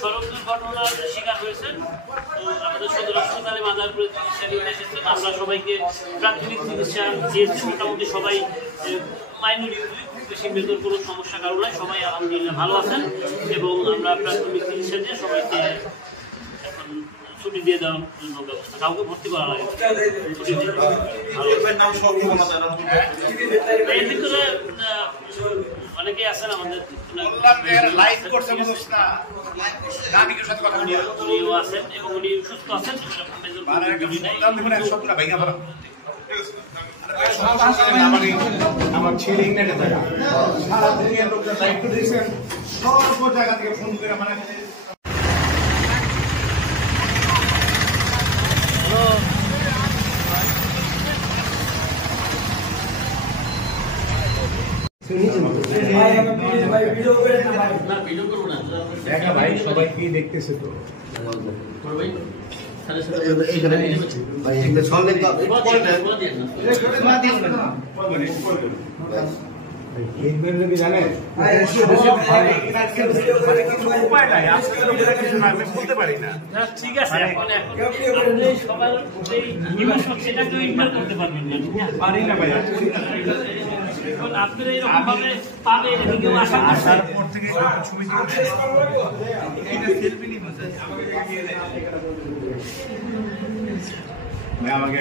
সড়ক দুর্ঘটনার শিকার হয়েছেন আমাদের সদর হাসপাতালে মাদারপুরে চিকিৎসা নিতে এসেছেন। আমরা সবাইকে প্রাথমিক চিকিৎসা দিয়েছি, মোটামুটি সবাই মাইনরিটি, বেশি মেজর কোনো সমস্যা কারণ নয়, সবাই আলহামদুলিল্লাহ ভালো আছেন এবং আমরা প্রাথমিক চিকিৎসা দিয়ে সবাইকে এখন ছুটি দিয়ে দেওয়ার জন্য ব্যবস্থা, কাউকে ভর্তি করা লাগে এর ভিতরে অনেকেই আছেন আমাদের উনিও আছেন এবং উনি সুস্থ আছেন। আমার ছেলে ইংল্যান্ডে থাকা সারা দুনিয়ার লোকরা দায়িত্ব দিয়েছেন, সর্ব জায়গা থেকে ফোন করে মানে ভাই সবাই কি দেখতেছে তো বলতে পারি না। ঠিক আছে, সকাল করতে পারবেন পারি না ভাই, আপনারা এরকম ভাবে পাবে কেউ আসার পর থেকে ছবি আমাকে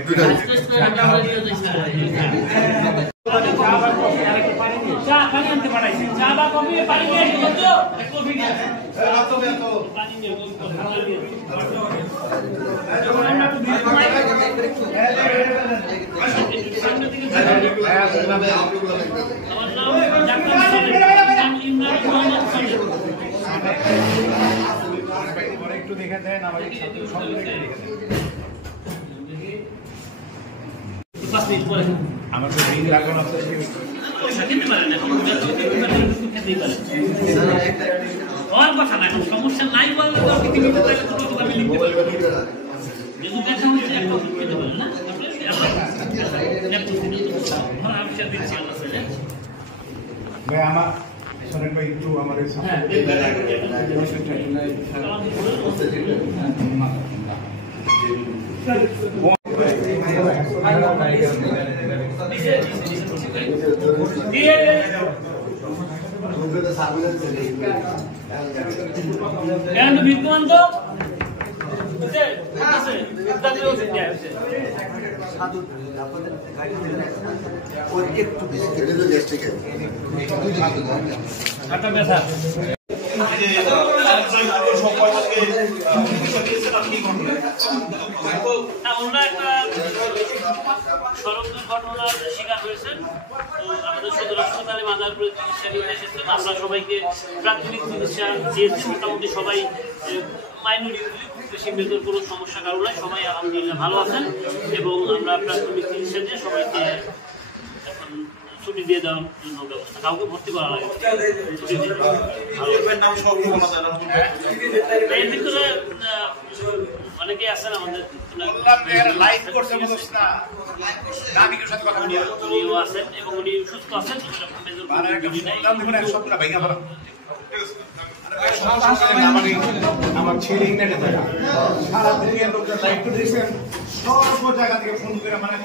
চা পানি আনতে পাঠাইছি, চা বা কফি পানি নিয়ে আসি তো কফি নিয়ে পানি নিয়ে একটু দেখে দেন আমাকে আমাকে ঋণ লাগানো কথা না, সমস্যা নাই বললে ভাই আমার শোনেন ভাই একটু আমাদের বিদ্যমান তো সড়ক দুর্ঘটনার শিকার হয়েছেন আমাদের সদর হাসপাতালে মাদারপুরে চিকিৎসা নিতে এসেছেন। আমরা সবাইকে প্রাথমিক চিকিৎসা দিয়েছি, মোটামুটি সবাই মাইনরিটি, বেশি মেজর কোনো সমস্যা কারণ নয়, সবাই আলহামদুলিল্লাহ ভালো আছেন এবং আমরা প্রাথমিক চিকিৎসা দিয়ে সবাইকে এখন ছুটি দিয়ে দেওয়ার জন্য ব্যবস্থা, কাউকে ভর্তি করা লাগে এর ভিতরে অনেকেই আছেন আমাদের উনিও আছেন এবং উনি সুস্থ আছেন। আমার ছেলে ইংল্যান্ডে থাকা সারা দুনিয়ার লোকরা দায়িত্ব দিয়েছেন, সর্ব জায়গা থেকে ফোন করে মানে